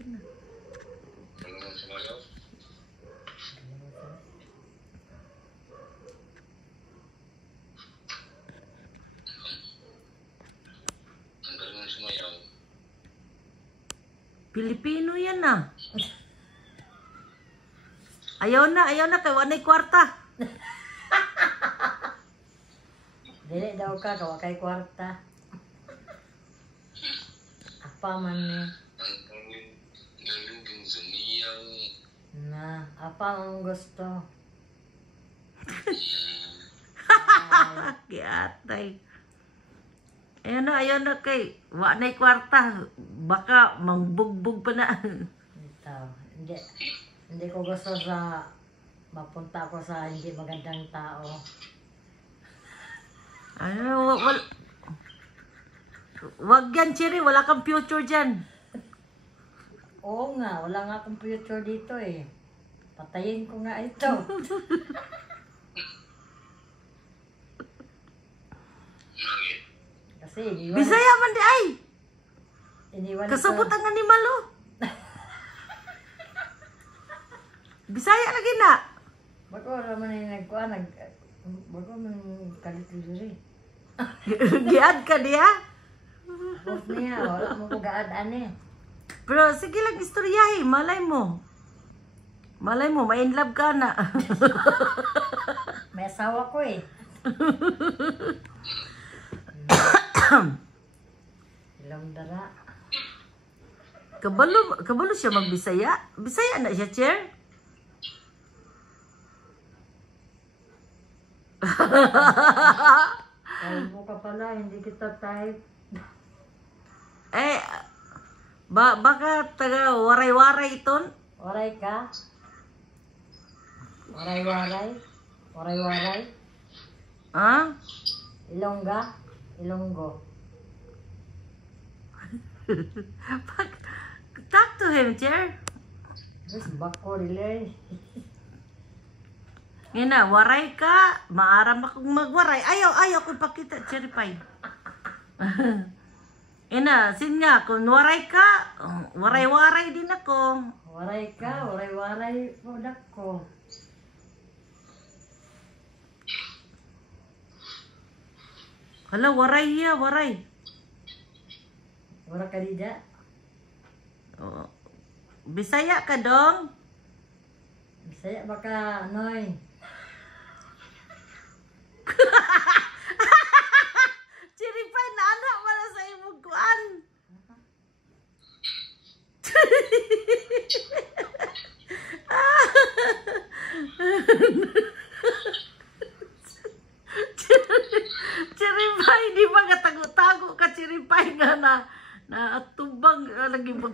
Sige na. Marunong sumayaw? Ang marunong sumayaw. Pilipino yan na. Ayaw na kay wanay kwarta. Dili daw ka kay kwarta. Apa man ni? Ang galing sumayaw. Na, apa ang gusto? Giatay. Ayaw na kay wanay kwarta. Baka mangbugbog pa na. Ito, hindi ko gusto sa mapunta ko sa hindi magandang tao. Wag yan, Cherry. Wala kang future dyan. Oo nga, wala nga akong future dito eh. Patayin ko nga ito. Bakit? Kasi iniwan, Bisaya man di ay. iniwan Kasabot ang animal oh. Bisaya lagi na. Bago naman yung nagkuha, bago man kalit diri. Giad ka diya. Tapos niya, wala mo ko gaadaan eh. Pero sige lang istoryahe. Malay mo, ma-in love ka na. May asawa ko eh. Ilang dara. Kabalo siya magbisaya. Bisaya na siya, Cher. Kaya mo ka pala, hindi kita type. Baka taga waray-waray iton. Waray ka? Waray-waray? Waray-waray? Ha? Ilongga? Ilonggo? Talk to him, Cher. Mas bako rilay. Ina, waray ka. Maaram akong magwaray. Ayaw ko pakita, Cherry Pie. Ina, sin nga, kung waray ka, waray-waray din ako. Waray ka? Waray-waray po dako. Hala, waray ya, waray. Wara ka dida? Oh. Bisaya ka dong? Bisaya baka, Noy. Cherry Pie, naanak pala sa imong kuan. Cherry Pie, di ba katago-tago ka, Cherry Pie nga na atubang lagi mo.